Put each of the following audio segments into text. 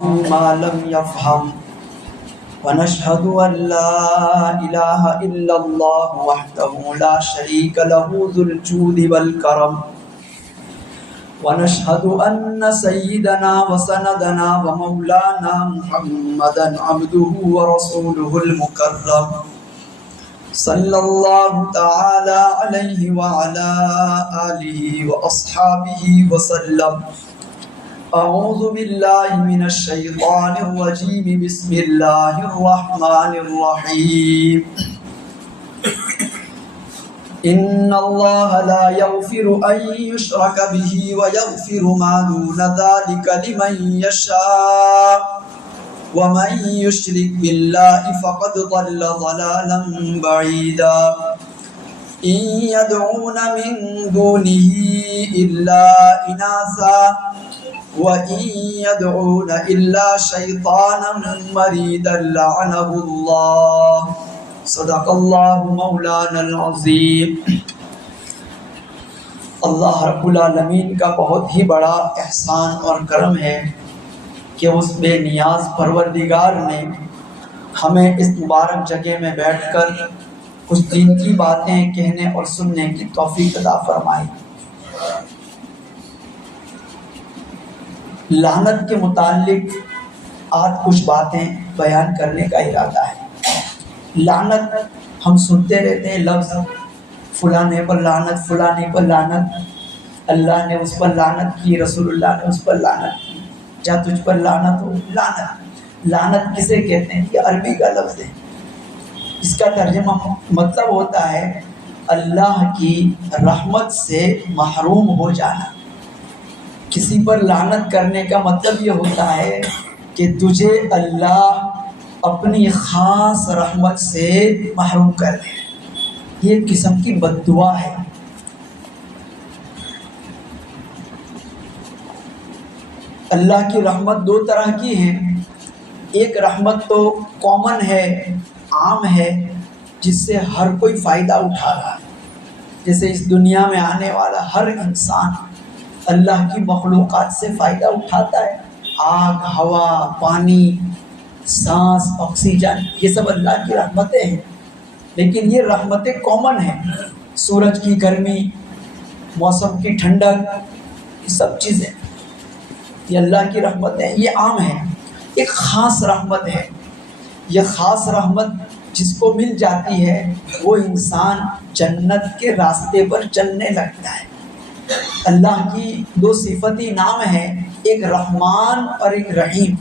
ما لم يفهم ونشهد أن لا إله إلا الله وحده لا شريك له ذو الجود والكرم ونشهد أن سيدنا وسندنا ومولانا محمدا عبده ورسوله المكرم صلى الله تعالى عليه وعلى آله وأصحابه وسلم. أعوذ بالله من الشيطان الرجيم بسم الله الرحمن الرحيم. إن الله لا يغفر أن يشرك به ويغفر ما دون ذلك لمن يشاء ومن يشرك بالله فقد ضل ضلالا بعيدا. إن يدعون من دونه إلا إناثا وَإِن يَدْعُونَ إِلَّا شَيْطَانًا مَرِيدًا لَعَنَهُ اللَّهُ. صدق اللہ مولانا العظیم. اللہ رب العالمین کا بہت ہی بڑا احسان اور کرم ہے کہ اس بے نیاز پروردگار نے ہمیں اس مبارک جگہ میں بیٹھ کر کچھ دین کی باتیں کہنے اور سننے کی توفیق عطا فرمائی. لعنت کے متعلق آج کچھ باتیں بیان کرنے کا ارادہ ہے. لعنت ہم سنتے رہتے ہیں، لفظ فلانے پر لعنت، فلانے پر لعنت، اللہ نے اس پر لعنت کی، رسول اللہ نے اس پر لعنت کی، جا تجھ پر لعنت ہو. لعنت لعنت کسے کہتے ہیں؟ یہ عربی کا لفظ ہے. اس کا ترجمہ مطلب ہوتا ہے اللہ کی رحمت سے محروم ہو جانا. کسی پر لعنت کرنے کا مطلب یہ ہوتا ہے کہ تجھے اللہ اپنی خاص رحمت سے محروم کر دے. یہ ایک قسم کی بد دعا ہے. اللہ کی رحمت دو طرح کی ہے. ایک رحمت تو کامن ہے، عام ہے، جس سے ہر کوئی فائدہ اٹھا رہا ہے. جیسے اس دنیا میں آنے والا ہر انسان اللہ کی مخلوقات سے فائدہ اٹھاتا ہے. آگ، ہوا، پانی، سانس، آکسیجن، یہ سب اللہ کی رحمتیں ہیں. لیکن یہ رحمتیں کامن ہیں. سورج کی گرمی، موسم کی ٹھنڈک، یہ سب چیزیں یہ اللہ کی رحمتیں ہیں، یہ عام ہیں. ایک خاص رحمت ہے. یہ خاص رحمت جس کو مل جاتی ہے وہ انسان جنت کے راستے پر چلنے لگتا ہے. اللہ کی دو صفتی نام ہیں، ایک رحمان اور ایک رحیم.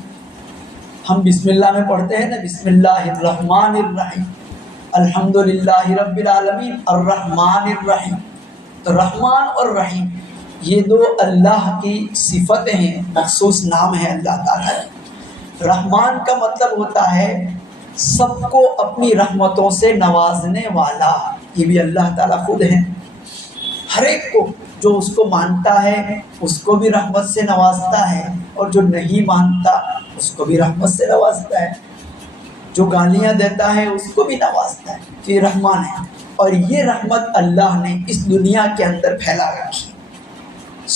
ہم بسم اللہ میں پڑھتے ہیں نا، بسم اللہ الرحمن الرحیم، الحمدللہ رب العالمین الرحمن الرحیم. تو رحمان اور رحیم یہ دو اللہ کی صفتیں ہیں، مخصوص نام ہے اللہ تعالیٰ کے. رحمان کا مطلب ہوتا ہے سب کو اپنی رحمتوں سے نوازنے والا. یہ بھی اللہ تعالیٰ خود ہیں. ہر ایک کو جو اس کو مانتا ہے اس کو بھی رحمت سے نوازتا ہے، اور جو نہیں مانتا اس کو بھی رحمت سے نوازتا ہے. جو گالیاں دیتا ہے اس کو بھی نوازتا ہے. تو یہ رحمان ہے. اور یہ رحمت اللہ نے اس دنیا کے اندر پھیلا رکھی.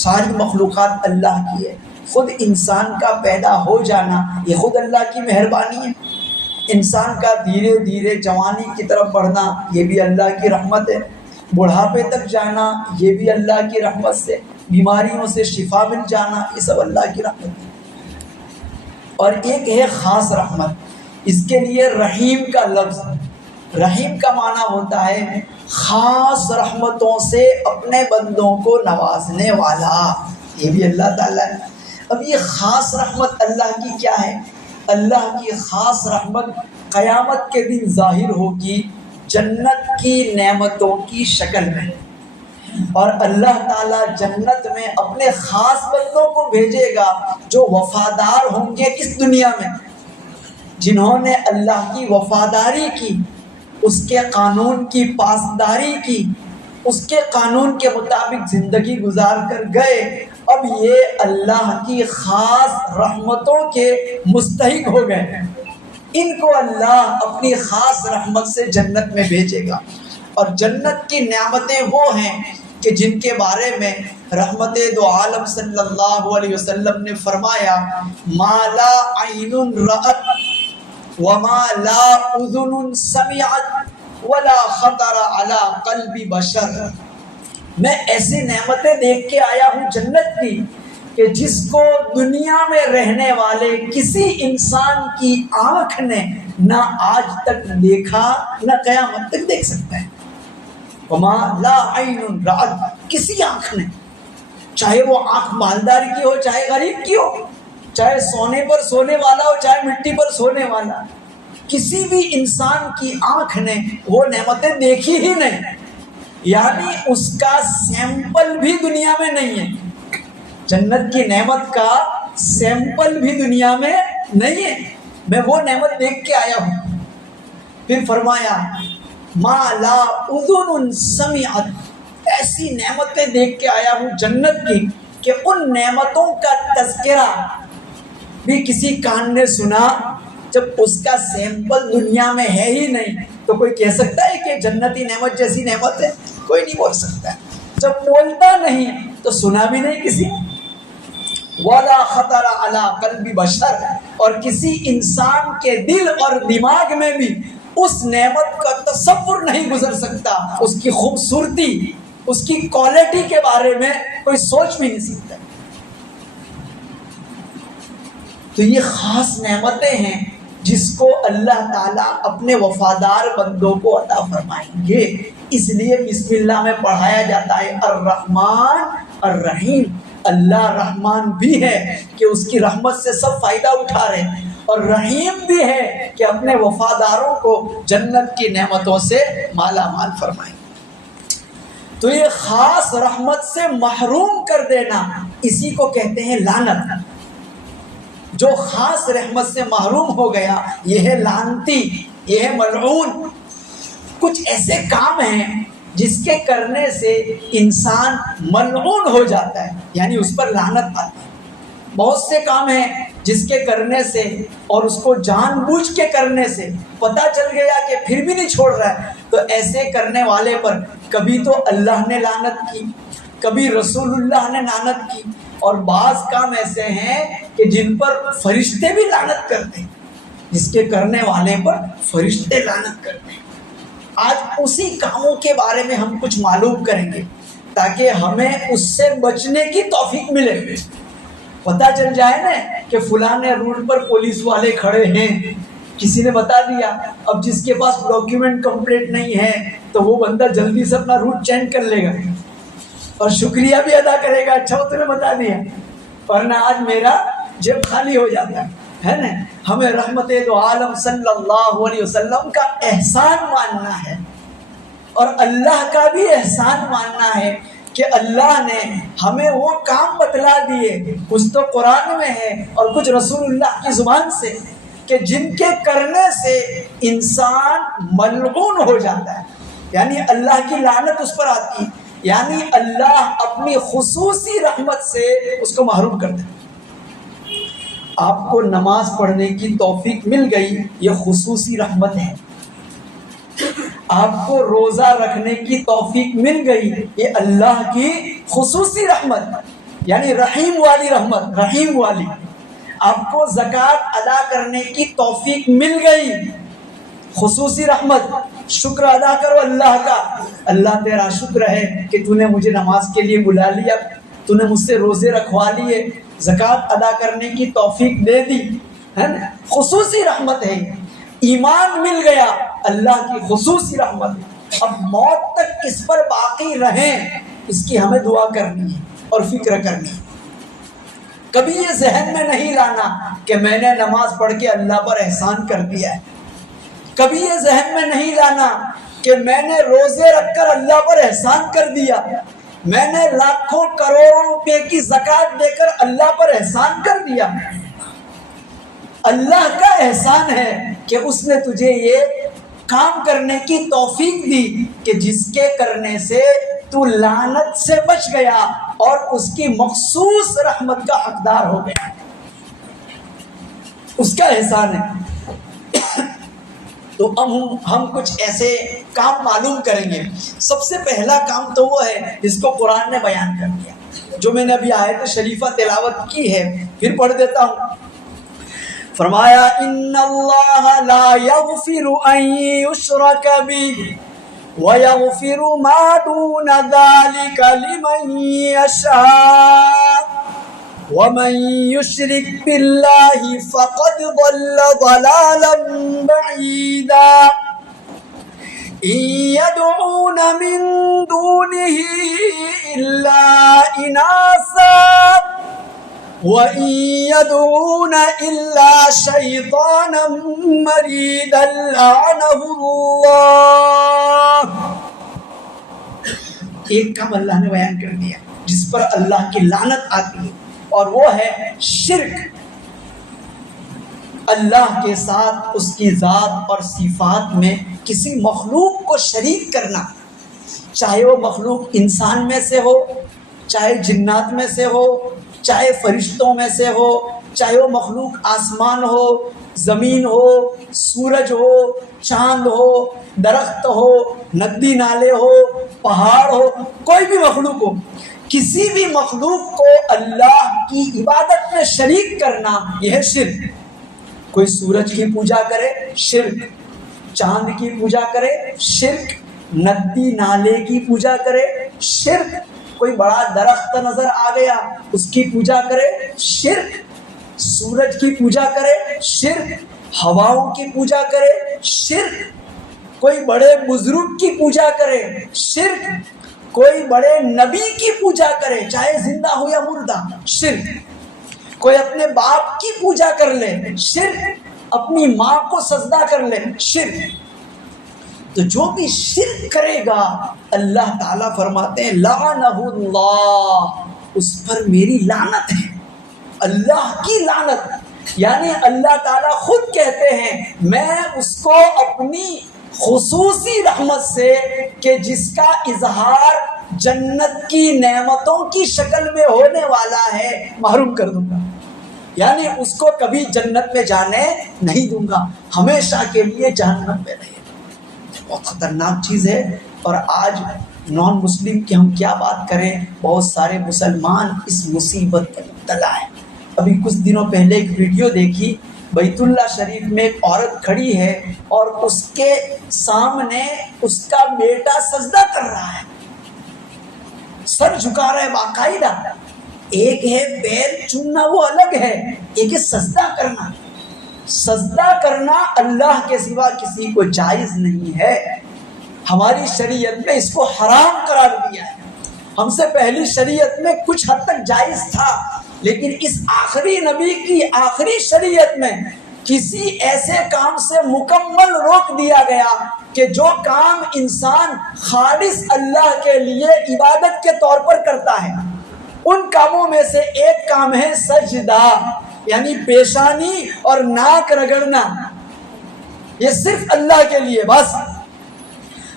ساری مخلوقات اللہ کی ہے. خود انسان کا پیدا ہو جانا یہ خود اللہ کی مہربانی ہے. انسان کا دھیرے دھیرے جوانی کی طرف بڑھنا یہ بھی اللہ کی رحمت ہے. بڑھاپے تک جانا یہ بھی اللہ کی رحمت سے. بیماریوں سے شفا مل جانا یہ سب اللہ کی رحمت ہے. اور ایک ہے خاص رحمت. اس کے لیے رحیم کا لفظ، رحیم کا معنی ہوتا ہے خاص رحمتوں سے اپنے بندوں کو نوازنے والا. یہ بھی اللہ تعالیٰ ہے. اب یہ خاص رحمت اللہ کی کیا ہے؟ اللہ کی خاص رحمت قیامت کے دن ظاہر ہوگی جنت کی نعمتوں کی شکل میں. اور اللہ تعالیٰ جنت میں اپنے خاص بندوں کو بھیجے گا جو وفادار ہوں گے اس دنیا میں، جنہوں نے اللہ کی وفاداری کی، اس کے قانون کی پاسداری کی، اس کے قانون کے مطابق زندگی گزار کر گئے. اب یہ اللہ کی خاص رحمتوں کے مستحق ہو گئے. ان کو اللہ اپنی خاص رحمت سے جنت میں بھیجے گا. اور جنت کی نعمتیں وہ ہیں کہ جن کے بارے میں رحمت دو عالم صلی اللہ علیہ وسلم نے فرمایا ما لا عین رأت وما لا اذن سمعت ولا خطر علی قلب بشر. میں ایسی نعمتیں دیکھ کے آیا ہوں جنت کی کہ جس کو دنیا میں رہنے والے کسی انسان کی آنکھ نے نہ آج تک دیکھا نہ قیامت تک دیکھ سکتا ہے. وما لا عین رأت، کسی آنکھ نے، چاہے وہ آنکھ مالدار کی ہو چاہے غریب کی ہو، چاہے سونے پر سونے والا ہو چاہے مٹی پر سونے والا، کسی بھی انسان کی آنکھ نے وہ نعمتیں دیکھی ہی نہیں. یعنی اس کا سیمپل بھی دنیا میں نہیں ہے. جنت کی نعمت کا سیمپل بھی دنیا میں نہیں ہے. میں وہ نعمت دیکھ کے آیا ہوں. پھر فرمایا ما لا اذن سمعت، ایسی نعمتیں دیکھ کے آیا ہوں جنت کی کہ ان نعمتوں کا تذکرہ بھی کسی کان نے سنا. جب اس کا سیمپل دنیا میں ہے ہی نہیں تو کوئی کہہ سکتا ہے کہ جنتی نعمت جیسی نعمت ہے؟ کوئی نہیں بول سکتا ہے. جب بولتا نہیں تو سنا بھی نہیں کسی. وَلَا خَطَرَ عَلَىٰ قَلْبِ بَشَرٍ، اور کسی انسان کے دل اور دماغ میں بھی اس نعمت کا تصور نہیں گزر سکتا. اس کی خوبصورتی، اس کی کوالٹی کے بارے میں کوئی سوچ بھی نہیں سکتا. تو یہ خاص نعمتیں ہیں جس کو اللہ تعالیٰ اپنے وفادار بندوں کو عطا فرمائیں گے. اس لیے بسم اللہ میں پڑھایا جاتا ہے الرحمن الرحیم. اللہ رحمان بھی ہے کہ اس کی رحمت سے سب فائدہ اٹھا رہے ہیں، اور رحیم بھی ہے کہ اپنے وفاداروں کو جنت کی نعمتوں سے مالا مال فرمائیں. تو یہ خاص رحمت سے محروم کر دینا، اسی کو کہتے ہیں لعنت. جو خاص رحمت سے محروم ہو گیا یہ ہے لعنتی، یہ ہے ملعون. کچھ ایسے کام ہیں جس کے کرنے سے انسان ملعون ہو جاتا ہے، یعنی اس پر لعنت آتی ہے. بہت سے کام ہیں جس کے کرنے سے اور اس کو جان بوجھ کے کرنے سے پتہ چل گیا کہ پھر بھی نہیں چھوڑ رہا ہے، تو ایسے کرنے والے پر کبھی تو اللہ نے لعنت کی، کبھی رسول اللہ نے لعنت کی، اور بعض کام ایسے ہیں کہ جن پر فرشتے بھی لعنت کرتے ہیں. جس کے کرنے والے پر فرشتے لعنت کرتے ہیں. آج اسی کاموں کے بارے میں ہم کچھ معلوم کریں گے تاکہ ہمیں اس سے بچنے کی توفیق ملے. پتہ چل جائے نا کہ فلاں روڈ پر پولیس والے کھڑے ہیں، کسی نے بتا دیا. اب جس کے پاس ڈاکیومنٹ کمپلیٹ نہیں ہے تو وہ بندہ جلدی سے اپنا روٹ چینج کر لے گا اور شکریہ بھی ادا کرے گا، اچھا وہ تمہیں بتا دیا، ورنہ آج میرا جیب خالی ہو جاتا ہے نا. ہمیں رحمت دو عالم صلی اللہ علیہ وسلم کا احسان ماننا ہے، اور اللہ کا بھی احسان ماننا ہے کہ اللہ نے ہمیں وہ کام بتلا دیے، کچھ تو قرآن میں ہے اور کچھ رسول اللہ کی زبان سے، کہ جن کے کرنے سے انسان ملعون ہو جاتا ہے، یعنی اللہ کی لعنت اس پر آتی ہے، یعنی اللہ اپنی خصوصی رحمت سے اس کو محروم کر دے. آپ کو نماز پڑھنے کی توفیق مل گئی، یہ خصوصی رحمت ہے. آپ کو روزہ رکھنے کی توفیق مل گئی، یہ اللہ کی خصوصی رحمت، یعنی رحیم والی رحمت، رحیم والی. آپ کو زکوٰۃ ادا کرنے کی توفیق مل گئی، خصوصی رحمت. شکر ادا کرو اللہ کا، اللہ تیرا شکر ہے کہ تو نے مجھے نماز کے لیے بلا لیا، تو نے مجھ سے روزے رکھوا لیے، زکوٰۃ ادا کرنے کی توفیق دے دی، ہے نا، خصوصی رحمت ہے. ایمان مل گیا، اللہ کی خصوصی رحمت. اب موت تک اس پر باقی رہیں، اس کی ہمیں دعا کرنی ہے اور فکر کرنی ہے. کبھی یہ ذہن میں نہیں لانا کہ میں نے نماز پڑھ کے اللہ پر احسان کر دیا ہے. کبھی یہ ذہن میں نہیں لانا کہ میں نے روزے رکھ کر اللہ پر احسان کر دیا، میں نے لاکھوں کروڑوں روپے کی زکوٰۃ دے کر اللہ پر احسان کر دیا. اللہ کا احسان ہے کہ اس نے تجھے یہ کام کرنے کی توفیق دی کہ جس کے کرنے سے تو لعنت سے بچ گیا اور اس کی مخصوص رحمت کا حقدار ہو گیا. اس کا احسان ہے. تو ہم کچھ ایسے کام معلوم کریں گے. سب سے پہلا کام تو وہ ہے جس کو قرآن نے بیان کر دیا, جو میں نے ابھی آیت شریفہ تلاوت کی ہے, پھر پڑھ دیتا ہوں. فرمایا ان اللہ لا یغفر ان یشرک بہ ویغفر ما دون ذلک لمن یشاء ومن یشرک باللہ فقد ضل ضلالا بعیدا ان يدعون من دونه الا اناثا وَإِن يَدْعُونَ إِلَّا شَيْطَانًا مَرِيدًا لَعَنَهُ اللَّهُ. ایک کام اللہ نے بیان کر دیا جس پر اللہ کی لعنت آتی ہے, اور وہ ہے شرک. اللہ کے ساتھ اس کی ذات اور صفات میں کسی مخلوق کو شریک کرنا, چاہے وہ مخلوق انسان میں سے ہو, چاہے جنات میں سے ہو, چاہے فرشتوں میں سے ہو, چاہے وہ مخلوق آسمان ہو, زمین ہو, سورج ہو, چاند ہو, درخت ہو, ندی نالے ہو, پہاڑ ہو, کوئی بھی مخلوق ہو, کسی بھی مخلوق کو اللہ کی عبادت میں شریک کرنا یہ ہے شرک. کوئی سورج کی پوجا کرے شرک, چاند کی پوجا کرے شرک, ندی نالے کی پوجا کرے شرک, کوئی بڑا درخت نظر آ گیا اس کی پوجا کرے شرک, سورج کی پوجا کرے شرک, ہواؤں کی پوجا کرے شرک, کوئی بڑے بزرگ کی پوجا کرے شرک, کوئی بڑے نبی کی پوجا کرے چاہے زندہ ہو یا مردہ شرک, کوئی اپنے باپ کی پوجا کر لے شرک, اپنی ماں کو سجدہ کر لے شرک. تو جو بھی شرک کرے گا اللہ تعالیٰ فرماتے ہیں لعنہ اللہ, اس پر میری لعنت ہے, اللہ کی لعنت. یعنی اللہ تعالیٰ خود کہتے ہیں میں اس کو اپنی خصوصی رحمت سے کہ جس کا اظہار جنت کی نعمتوں کی شکل میں ہونے والا ہے محروم کر دوں گا. یعنی اس کو کبھی جنت میں جانے نہیں دوں گا, ہمیشہ کے لیے جہنم میں رہے. بہت خطرناک چیز ہے. اور آج نان مسلم کی ہم کیا بات کریں, بہت سارے مسلمان اس مصیبت میں مبتلا ہیں. ابھی کچھ دنوں پہلے ایک ویڈیو دیکھی, بیت اللہ شریف میں ایک عورت کھڑی ہے اور اس کے سامنے اس کا بیٹا سجدہ کر رہا ہے, سر جھکا رہا ہے باقاعدہ. ایک ہے پیر چومنا وہ الگ ہے, ایک ہے سجدہ کرنا. سجدہ کرنا اللہ کے سوا کسی کو جائز نہیں ہے. ہماری شریعت میں اس کو حرام قرار دیا ہے. ہم سے پہلی شریعت میں کچھ حد تک جائز تھا, لیکن اس آخری نبی کی آخری شریعت میں کسی ایسے کام سے مکمل روک دیا گیا کہ جو کام انسان خالص اللہ کے لیے عبادت کے طور پر کرتا ہے. ان کاموں میں سے ایک کام ہے سجدہ, یعنی پیشانی اور ناک رگڑنا, یہ صرف اللہ کے لیے بس.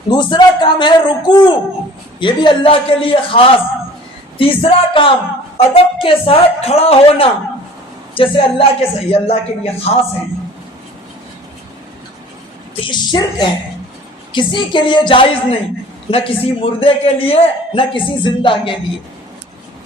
دوسرا کام ہے رکوع, یہ بھی اللہ کے لیے خاص. تیسرا کام ادب کے ساتھ کھڑا ہونا, جیسے اللہ کے ساتھ, یہ اللہ کے لیے خاص ہے. یہ شرک ہے, کسی کے لیے جائز نہیں, نہ کسی مردے کے لیے نہ کسی زندہ کے لیے.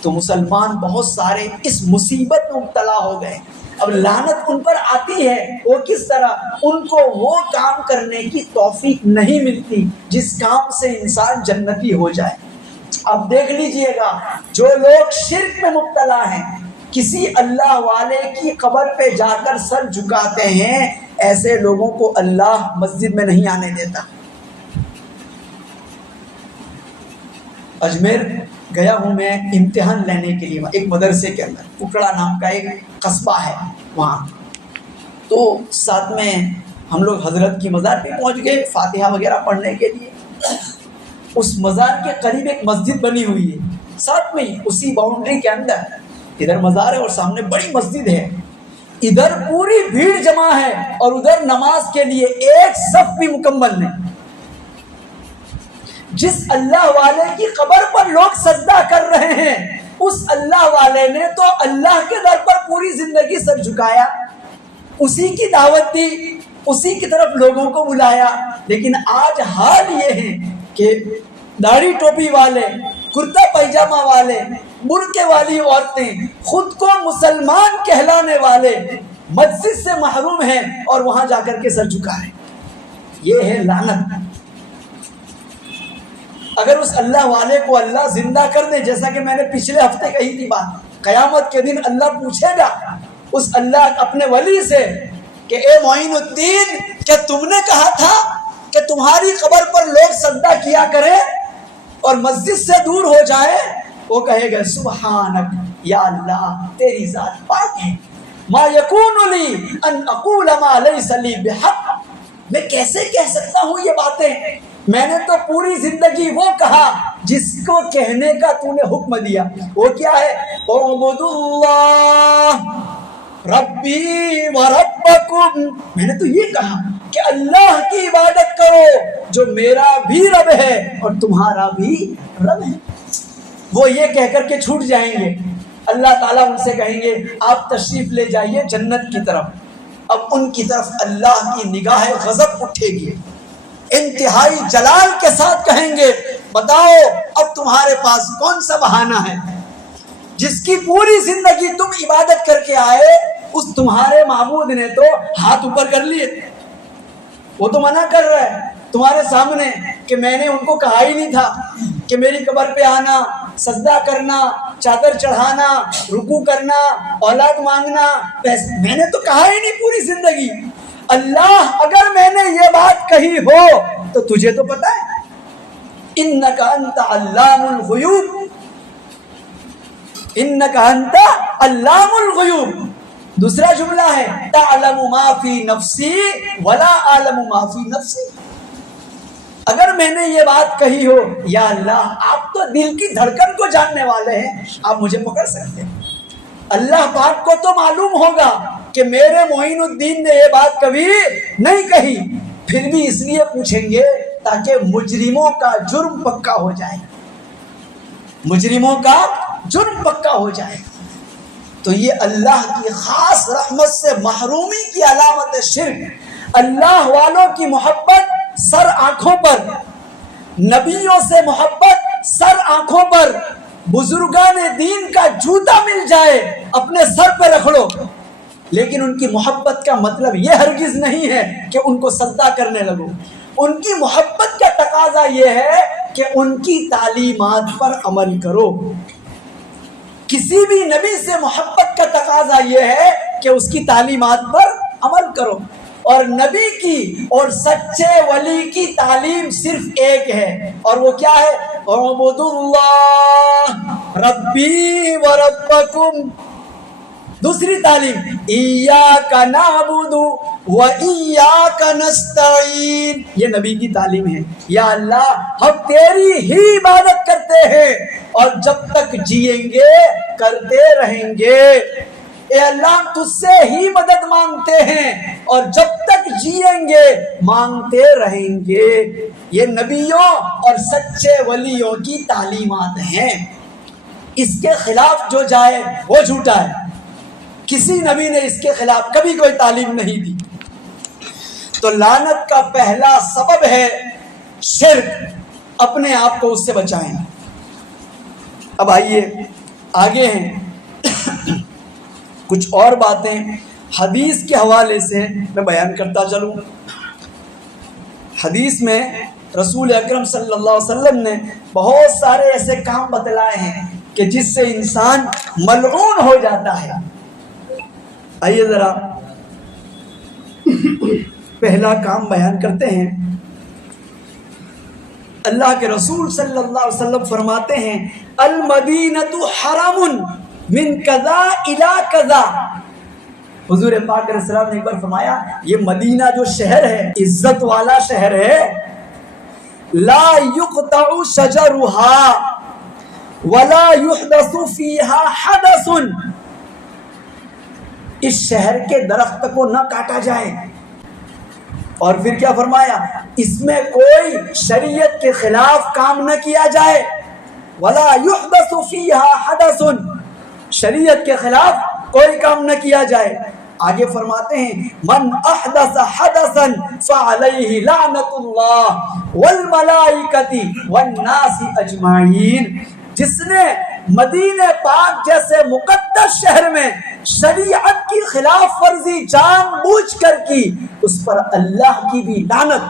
تو مسلمان بہت سارے اس مصیبت میں مبتلا ہو گئے. اب لعنت ان پر آتی ہے, وہ کس طرح؟ ان کو وہ کام کرنے کی توفیق نہیں ملتی جس کام سے انسان جنتی ہو جائے. اب دیکھ لیجئے گا, جو لوگ شرک میں مبتلا ہیں, کسی اللہ والے کی قبر پہ جا کر سر جھکاتے ہیں, ایسے لوگوں کو اللہ مسجد میں نہیں آنے دیتا. اجمیر گیا ہوں میں امتحان لینے کے لیے, ایک مدرسے کے اندر اکڑا نام کا ایک قصبہ ہے وہاں. تو ساتھ میں ہم لوگ حضرت کی مزار پہ پہنچ گئے فاتحہ وغیرہ پڑھنے کے لیے. اس مزار کے قریب ایک مسجد بنی ہوئی ہے, ساتھ میں اسی باؤنڈری کے اندر ادھر مزار ہے اور سامنے بڑی مسجد ہے. ادھر پوری بھیڑ جمع ہے اور ادھر نماز کے لیے ایک صف بھی مکمل نہیں. جس اللہ والے کی قبر پر لوگ سجدہ کر رہے ہیں, اس اللہ والے نے تو اللہ کے در پر پوری زندگی سر جھکایا, اسی کی دعوت دی, اسی کی طرف لوگوں کو بلایا. لیکن آج حال یہ ہے کہ داڑھی ٹوپی والے، کرتا پیجامہ والے، برقعے والی عورتیں، خود کو مسلمان کہلانے والے مسجد سے محروم ہیں اور وہاں جا کر کے سر جھکا ہے. یہ ہے لعنت. اگر اس اللہ والے کو اللہ زندہ کر دے، جیسا کہ میں نے پچھلے ہفتے کہی تھی بات، قیامت کے دن اللہ پوچھے گا اس اللہ اپنے ولی سے کہ اے معین الدین، کیا تم نے کہا تھا کہ تمہاری قبر پر لوگ سجدہ کیا کریں اور مسجد سے دور ہو جائے؟ وہ کہے گا سبحانک یا اللہ، تیری ذات پاک ہے. ما یکون لی ان اقول ما لیس لی بحق، میں کیسے کہہ سکتا ہوں یہ باتیں؟ میں نے تو پوری زندگی وہ کہا جس کو کہنے کا تو نے حکم دیا. وہ کیا ہے؟ اعبدوا اللہ ربی و ربکم. میں نے تو یہ کہا کہ اللہ کی عبادت کرو جو میرا بھی رب ہے اور تمہارا بھی رب ہے. وہ یہ کہہ کر کے چھوٹ جائیں گے. اللہ تعالیٰ ان سے کہیں گے آپ تشریف لے جائیے جنت کی طرف. اب ان کی طرف اللہ کی نگاہ غضب اٹھے گی، انتہائی جلال کے ساتھ کہیں گے بتاؤ اب تمہارے پاس کون سا بہانہ ہے؟ جس کی پوری زندگی تم عبادت کر کے آئے، اس تمہارے معبود نے تو ہاتھ اوپر کر لیے. وہ تو منع کر رہا ہے تمہارے سامنے کہ میں نے ان کو کہا ہی نہیں تھا کہ میری قبر پہ آنا، سجدہ کرنا، چادر چڑھانا، رکوع کرنا، اولاد مانگنا، میں نے تو کہا ہی نہیں پوری زندگی. اللہ اگر میں نے یہ بات کہی ہو تو تجھے تو پتا ہے، انک انت علام الغیوب، انک انت علام الغیوب. دوسرا جملہ ہے تعلم ما فی نفسی ولا اعلم ما فی نفسی. اگر میں نے یہ بات کہی ہو، یا اللہ آپ تو دل کی دھڑکن کو جاننے والے ہیں، آپ مجھے پکڑ سکتے ہیں. اللہ پاک کو تو معلوم ہوگا کہ میرے معین الدین نے یہ بات کبھی نہیں کہی، پھر بھی اس لیے پوچھیں گے تاکہ مجرموں کا جرم پکا ہو جائے، مجرموں کا جرم پکا ہو جائے. تو یہ اللہ کی خاص رحمت سے محرومی کی علامت ہے شرک. اللہ والوں کی محبت سر آنکھوں پر، نبیوں سے محبت سر آنکھوں پر. بزرگان دین کا جوتا مل جائے اپنے سر پہ رکھ لو، لیکن ان کی محبت کا مطلب یہ ہرگز نہیں ہے کہ ان کو سجدہ کرنے لگو. ان کی محبت کا تقاضا یہ ہے کہ ان کی تعلیمات پر عمل کرو. کسی بھی نبی سے محبت کا تقاضا یہ ہے کہ اس کی تعلیمات پر عمل کرو. اور نبی کی اور سچے ولی کی تعلیم صرف ایک ہے، اور وہ کیا ہے؟ اعبدوا اللہ ربی و ربکم. دوسری تعلیم ایاک نعبد و ایاک نستعین. یہ نبی کی تعلیم ہے. یا اللہ ہم تیری ہی عبادت کرتے ہیں اور جب تک جیئیں گے کرتے رہیں گے. اے اللہ ہم تجھ سے ہی مدد مانگتے ہیں اور جب تک جیئیں گے مانگتے رہیں گے. یہ نبیوں اور سچے ولیوں کی تعلیمات ہیں. اس کے خلاف جو جائے وہ جھوٹا ہے. کسی نبی نے اس کے خلاف کبھی کوئی تعلیم نہیں دی. تو لعنت کا پہلا سبب ہے شرک. اپنے آپ کو اس سے بچائیں. اب آئیے آگے ہیں کچھ اور باتیں حدیث کے حوالے سے میں بیان کرتا چلوں. حدیث میں رسول اکرم صلی اللہ علیہ وسلم نے بہت سارے ایسے کام بتلائے ہیں کہ جس سے انسان ملعون ہو جاتا ہے. آئیے ذرا پہلا کام بیان کرتے ہیں. اللہ کے رسول صلی اللہ علیہ وسلم فرماتے ہیں المدینۃ حرم من کذا الی کذا. حضور پاک علیہ السلام نے ایک بار فرمایا یہ مدینہ جو شہر ہے عزت والا شہر ہے، لا یقطع شجرها ولا يحدث فيها حدث. اس شہر کے درخت کو نہ کاٹا جائے. اور پھر کیا فرمایا؟ اس میں کوئی شریعت کے خلاف کام نہ کیا جائے. ولا يحدث فيها حدث، شریعت کے خلاف کوئی کام نہ کیا جائے. آگے فرماتے ہیں من احدث حدثا فعلیہ لعنت اللہ والملائکۃ والناس اجمعین، جس نے مدینہ پاک جیسے مقدس شہر میں شریعت کی خلاف ورزی جان بوجھ کر کی، اس پر اللہ کی بھی لعنت،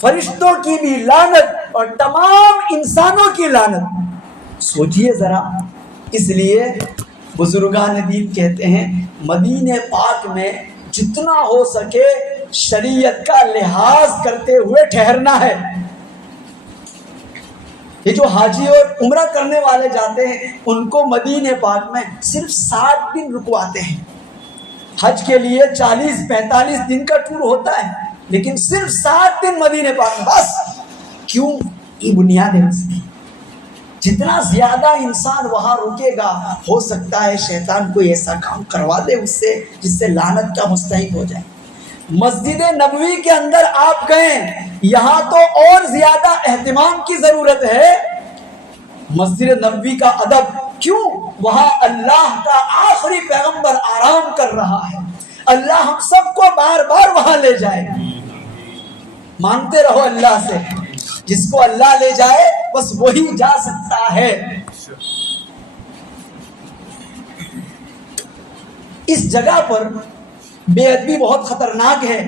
فرشتوں کی بھی لعنت اور تمام انسانوں کی لعنت۔ سوچئے ذرا، اس لیے بزرگان دین کہتے ہیں مدینہ پاک میں جتنا ہو سکے شریعت کا لحاظ کرتے ہوئے ٹھہرنا ہے۔ یہ جو حاجی اور عمرہ کرنے والے جاتے ہیں ان کو مدینہ پاک میں صرف 60 دن رکواتے ہیں۔ حج کے لیے 40-45 دن کا ٹور ہوتا ہے، لیکن صرف 60 دن مدینہ پاک میں بس۔ کیوں؟ یہ بنیاد ہے اس کی۔ جتنا زیادہ انسان وہاں رکے گا، ہو سکتا ہے شیطان کوئی ایسا کام کروا دے اس سے جس سے لعنت کا مستحق ہو جائے۔ مسجد نبوی کے اندر آپ گئے، یہاں تو اور زیادہ اہتمام کی ضرورت ہے۔ مسجد نبوی کا ادب کیوں؟ وہاں اللہ کا آخری پیغمبر آرام کر رہا ہے، اللہ ہم سب کو بار بار وہاں لے جائے۔ مانتے رہو اللہ سے، جس کو اللہ لے جائے بس وہی جا سکتا ہے۔ اس جگہ پر بے ادبی بہت خطرناک ہے،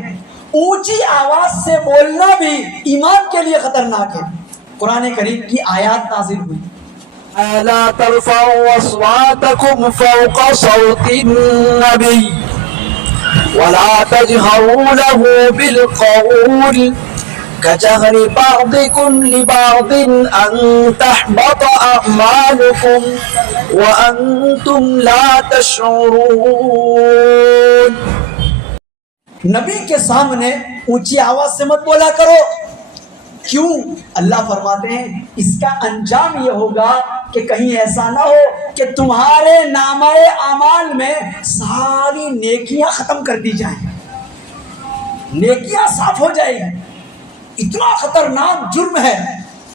اونچی آواز سے بولنا بھی ایمان کے لیے خطرناک ہے۔ قرآن کریم کی آیات نازل ہوئی، لا ترفعوا أصواتكم فوق صوت النبي ولا تجهروا له بالقول كجهر بعضكم لبعض أن تحبط أعمالكم وأنتم لا تشعرون۔ نبی کے سامنے اونچی آواز سے مت بولا کرو۔ کیوں؟ اللہ فرماتے ہیں اس کا انجام یہ ہوگا کہ کہیں ایسا نہ ہو کہ تمہارے نامہ اعمال میں ساری نیکیاں ختم کر دی جائیں، نیکیاں صاف ہو جائیں گی۔ اتنا خطرناک جرم ہے۔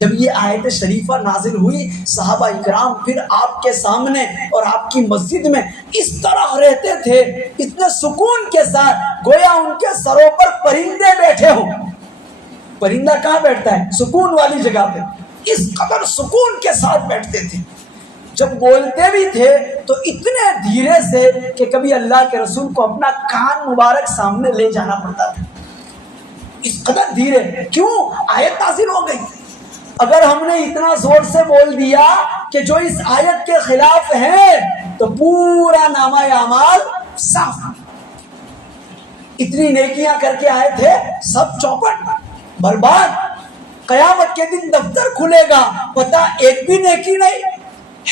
جب یہ آیت شریفہ نازل ہوئی، صحابہ اکرام پھر آپ کے سامنے اور آپ کی مسجد میں اس طرح رہتے تھے، اتنے سکون کے ساتھ، گویا ان کے سروں پر پرندے بیٹھے ہوں۔ پرندہ کہاں بیٹھتا ہے؟ سکون والی جگہ پہ۔ اس قدر سکون کے ساتھ بیٹھتے تھے۔ جب بولتے بھی تھے تو اتنے دھیرے سے کہ کبھی اللہ کے رسول کو اپنا کان مبارک سامنے لے جانا پڑتا تھا، اس قدر دھیرے۔ کیوں؟ آیت نازل ہو گئی۔ اگر ہم نے اتنا زور سے بول دیا کہ جو اس آیت کے خلاف ہے تو پورا نامہ اعمال صاف، اتنی نیکیاں کر کے آئے تھے سب چوپٹ برباد۔ قیامت کے دن دفتر کھلے گا، پتہ ایک بھی نیکی نہیں۔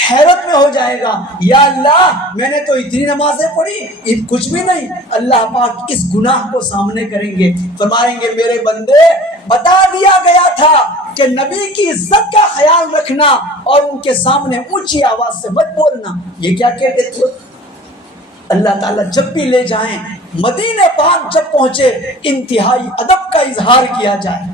حیرت میں ہو جائے گا، یا اللہ میں نے تو اتنی نمازیں پڑھی، کچھ بھی نہیں۔ اللہ پاک اس گناہ کو سامنے کریں گے، فرمائیں گے میرے بندے بتا دیا گیا تھا کہ نبی کی عزت کا خیال رکھنا اور ان کے سامنے اونچی آواز سے مت بولنا۔ یہ کیا کہتے تھے؟ اللہ تعالیٰ جب بھی لے جائیں، مدینہ پاک جب پہنچے انتہائی ادب کا اظہار کیا جائے،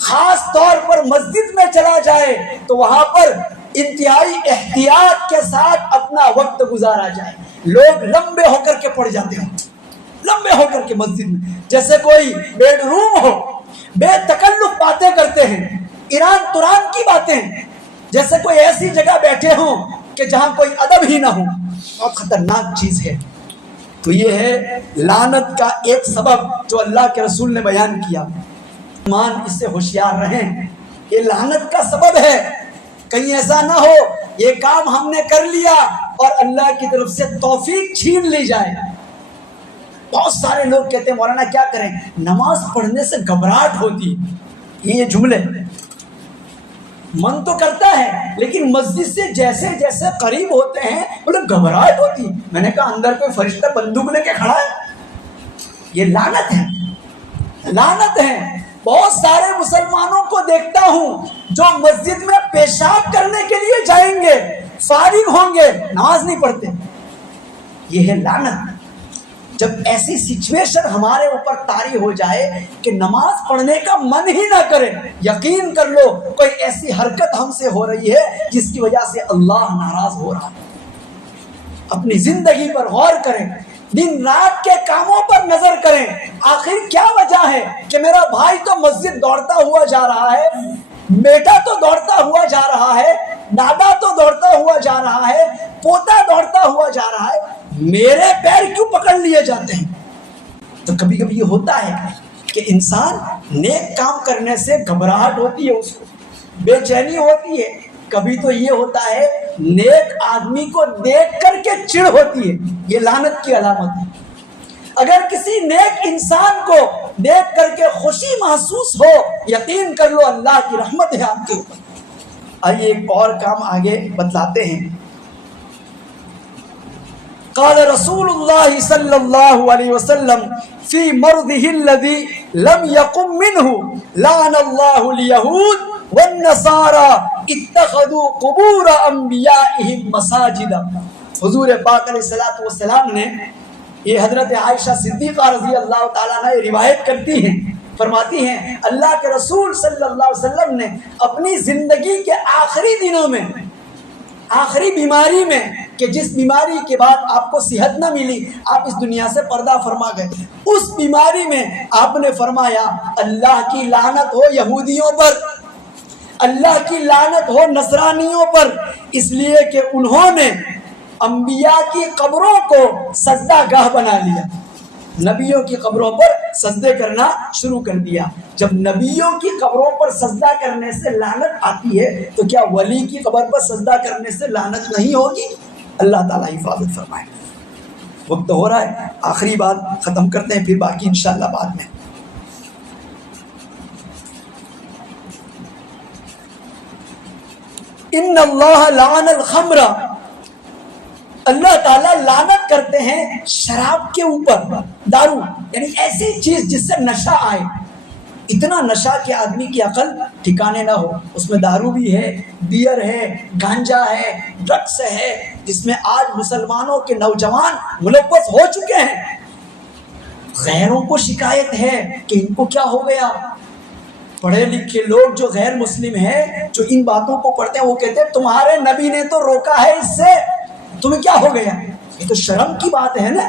خاص طور پر مسجد میں چلا جائے تو وہاں پر انتہائی احتیاط کے ساتھ اپنا وقت گزارا جائے۔ لوگ لمبے ہو کر کے پڑھ جاتے ہیں، لمبے ہو کر کے مسجد میں، جیسے کوئی بیڈ روم ہو، بے تکلف باتیں کرتے ہیں، ایران تران کی باتیں، جیسے کوئی ایسی جگہ بیٹھے ہوں کہ جہاں کوئی ادب ہی نہ ہو۔ بہت خطرناک چیز ہے۔ تو یہ ہے لعنت کا ایک سبب جو اللہ کے رسول نے بیان کیا۔ ایمان اس سے ہوشیار رہیں، یہ لعنت کا سبب ہے۔ کہیں ایسا نہ ہو یہ کام ہم نے کر لیا اور اللہ کی طرف سے توفیق چھین لی جائے۔ بہت سارے لوگ کہتے ہیں مولانا کیا کریں، نماز پڑھنے سے گھبراہٹ ہوتی۔ یہ جملے من تو کرتا ہے لیکن مسجد سے جیسے جیسے قریب ہوتے ہیں بولے گھبراہٹ ہوتی۔ میں نے کہا اندر کوئی فرشتہ بندوق لے کے کھڑا ہے؟ یہ لعنت ہے، لعنت ہے۔ بہت سارے مسلمانوں کو دیکھتا ہوں جو مسجد میں پیشاب کرنے کے لیے جائیں گے، فارغ ہوں گے، نماز نہیں پڑھتے۔ یہ ہے لعنت۔ جب ایسی سچویشن ہمارے اوپر طاری ہو جائے کہ نماز پڑھنے کا من ہی نہ کرے، یقین کر لو کوئی ایسی حرکت ہم سے ہو رہی ہے جس کی وجہ سے اللہ ناراض ہو رہا ہے۔ اپنی زندگی پر غور کریں، دن رات کے کاموں پر نظر کریں. آخر کیا وجہ ہے کہ میرا بھائی تو مسجد دوڑتا ہوا جا رہا ہے, بیٹا تو دوڑتا ہوا جا رہا ہے, دادا تو دوڑتا ہوا جا رہا ہے, پوتا دوڑتا ہوا جا رہا ہے, میرے پیر کیوں پکڑ لیے جاتے ہیں؟ تو کبھی کبھی یہ ہوتا ہے کہ انسان نیک کام کرنے سے گھبراہٹ ہوتی ہے, اس کو بے چینی ہوتی ہے. کبھی تو یہ ہوتا ہے نیک آدمی کو دیکھ کر کے چڑ ہوتی ہے, یہ لعنت کی علامت ہے. اگر کسی نیک انسان کو دیکھ کر کے خوشی محسوس ہو, یقین کر لو اللہ کی رحمت ہے آپ کے اوپر. آئیے ایک اور کام آگے بتلاتے ہیں. قال رسول اللہ صلی اللہ علیہ وسلم فی مرضه الذی لم یقم منہ لعن اللہ الیہود والنصارى اتخذوا قبور انبیائهم مساجدا. حضور پاک علیہ الصلوۃ والسلام نے, یہ حضرت عائشہ صدیقہ رضی اللہ تعالیٰ عنہ روایت کرتی ہیں, فرماتی ہیں اللہ کے رسول صلی اللہ علیہ وسلم نے اپنی زندگی کے آخری دنوں میں, آخری بیماری میں, کہ جس بیماری کے بعد آپ کو صحت نہ ملی, آپ اس دنیا سے پردہ فرما گئے, اس بیماری میں آپ نے فرمایا اللہ کی لعنت ہو یہودیوں پر, اللہ کی لعنت ہو نصرانیوں پر, اس لیے کہ انہوں نے انبیاء کی قبروں کو سجدہ گاہ بنا لیا, نبیوں کی قبروں پر سجدے کرنا شروع کر دیا. جب نبیوں کی قبروں پر سجدہ کرنے سے لعنت آتی ہے تو کیا ولی کی قبر پر سجدہ کرنے سے لعنت نہیں ہوگی؟ اللہ تعالیٰ حفاظت فرمائے. وقت ہو رہا ہے, آخری بات ختم کرتے ہیں, پھر باقی انشاءاللہ بعد میں. ان اللہ لعن الخمر, اللہ تعالیٰ لعنت کرتے ہیں شراب کے اوپر, دارو یعنی ایسی چیز جس سے نشہ آئے, اتنا نشہ کہ آدمی کی عقل ٹھکانے نہ ہو. اس میں دارو بھی ہے, بیئر ہے, گانجا ہے, ڈرگس ہے, جس میں آج مسلمانوں کے نوجوان ملوث ہو چکے ہیں. غیروں کو شکایت ہے کہ ان کو کیا ہو گیا. پڑھے لکھے لوگ جو غیر مسلم ہیں, جو ان باتوں کو پڑھتے ہیں, وہ کہتے ہیں تمہارے نبی نے تو روکا ہے اس سے, تمہیں کیا ہو گیا. یہ تو شرم کی بات ہے نا,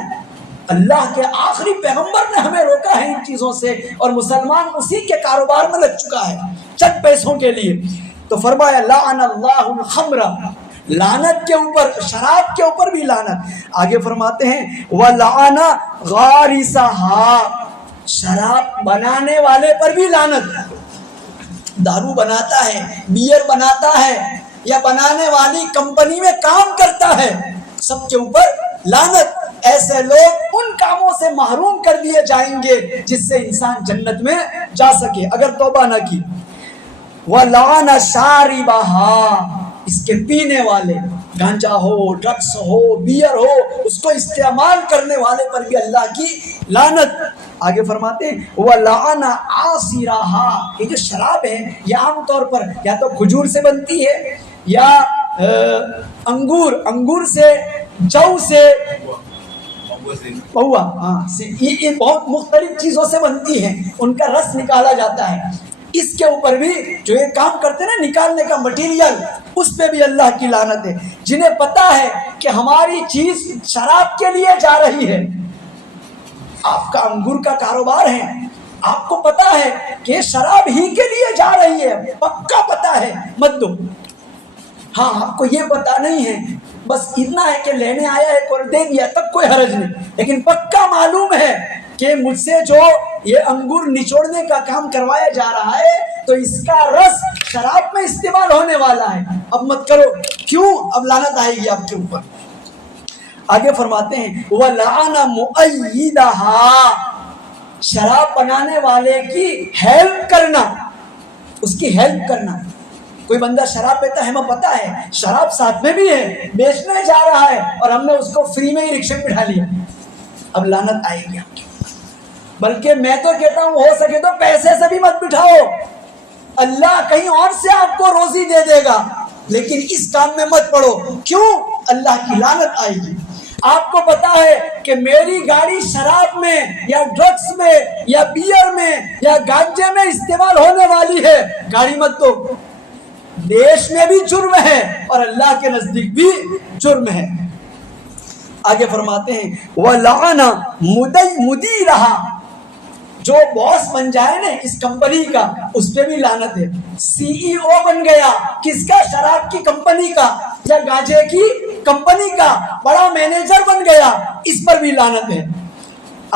اللہ کے آخری پیغمبر نے ہمیں روکا ہے ان چیزوں سے, اور مسلمان اسی کے کاروبار میں لگ چکا ہے چند پیسوں کے لیے. تو فرمایا لعن اللہ الخمر, لعنت کے اوپر, شراب کے اوپر بھی لعنت. آگے فرماتے ہیں وَلَعَنَ غَارِسَهَا, شراب بنانے والے پر بھی لعنت. دارو بناتا ہے, بیئر بناتا ہے, یا بنانے والی کمپنی میں کام کرتا ہے, سب کے اوپر لعنت. ایسے لوگ ان کاموں سے محروم کر دیے جائیں گے جس سے انسان جنت میں جا سکے اگر توبہ نہ کی. وَلَعَنَ شَارِبَهَا, اس کے پینے والے, گانجا ہو, ڈرگس ہو, بیئر ہو, اس کو استعمال کرنے والے پر بھی اللہ کی لعنت. آگے فرماتے ہیں وَلَعَنَ عَاصِرَهَا, یہ جو شراب ہے یہ عام طور پر یا تو کھجور سے بنتی ہے, یا انگور سے, جو سے, پہوا, یہ بہت مختلف چیزوں سے بنتی ہے, ان کا رس نکالا جاتا ہے. اس کے اوپر بھی جو یہ کام کرتے ہیں نا نکالنے کا مٹیریل, اس پہ بھی اللہ کی لعنت ہے. جنہیں پتا ہے کہ ہماری چیز شراب کے لیے جا رہی ہے, آپ کا انگور کا کاروبار ہے, آپ کو پتا ہے کہ شراب ہی کے لیے جا رہی ہے, پکا پتا ہے, مت دو. ہاں آپ کو یہ پتا نہیں ہے, بس اتنا ہے کہ لینے آیا ہے اور دے دیا, تب کوئی حرج نہیں. لیکن پکا معلوم ہے کہ مجھ سے جو یہ انگور نچوڑنے کا کام کروایا جا رہا ہے تو اس کا رس شراب میں استعمال ہونے والا ہے, اب مت کرو. کیوں؟ اب لعنت آئے گی آپ کے اوپر. آگے فرماتے ہیں وَلَعَنَ مُؤَيِّدَهَا, شراب بنانے والے کی ہیلپ کرنا, اس کی ہیلپ کرنا. کوئی بندہ شراب پیتا ہے, ہمیں پتا ہے شراب ساتھ میں بھی ہے, بیچنے جا رہا ہے, اور ہم نے اس کو فری میں ہی رکشے میں بٹھا لیا, اب لعنت آئے گی آپ کی. بلکہ میں تو کہتا ہوں ہو سکے تو پیسے سے بھی مت بٹھاؤ, اللہ کہیں اور سے آپ کو روزی دے دے گا, لیکن اس کام میں مت پڑو. کیوں؟ اللہ کی لعنت آئے گی. آپ کو پتا ہے کہ میری گاڑی شراب میں یا ڈرگس میں یا بیئر میں یا گانجے میں استعمال ہونے والی ہے, گاڑی مت دو. دیش میں بھی جرم ہے اور اللہ کے نزدیک بھی جرم ہے. آگے فرماتے ہیں وَلَعَنَ مُدِيرَهَا، جو باس بن جائے نا اس کمپنی کا اس پہ بھی لعنت ہے. سی ای او بن گیا کس کا؟ شراب کی کمپنی کا یا گانجے کی کمپنی کا بڑا مینیجر بن گیا، اس پر بھی لعنت ہے.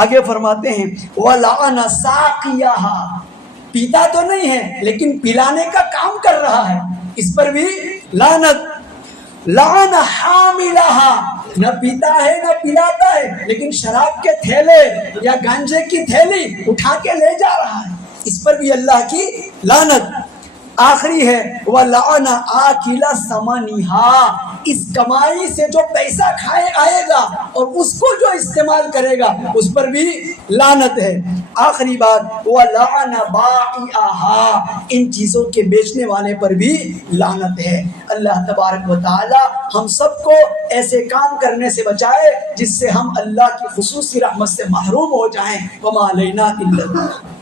آگے فرماتے ہیں وَلَعَنَ سَاقِيَهَا، پیتا تو نہیں ہے لیکن پلانے کا کام کر رہا ہے، اس پر بھی لعنت. لَعَنَ حَامِلَهَا، نہ پیتا ہے نہ پلاتا ہے لیکن شراب کے تھیلے یا گانجے کی تھیلی اٹھا کے لے جا رہا ہے، اس پر بھی اللہ کی لعنت. آخری ہے وَلَعَنَ آكِلَ ثَمَنِهَا، اس کمائی سے جو پیسہ کھائے آئے گا اور اس کو جو استعمال کرے گا اس پر بھی لعنت ہے. آخری بات وَلَعَنَ بَائِعَهَا، ان چیزوں کے بیچنے والے پر بھی لعنت ہے. اللہ تبارک و تعالی ہم سب کو ایسے کام کرنے سے بچائے جس سے ہم اللہ کی خصوصی رحمت سے محروم ہو جائیں. وَمَا عَلَيْنَا إِلَّا الْبَلَاغُ.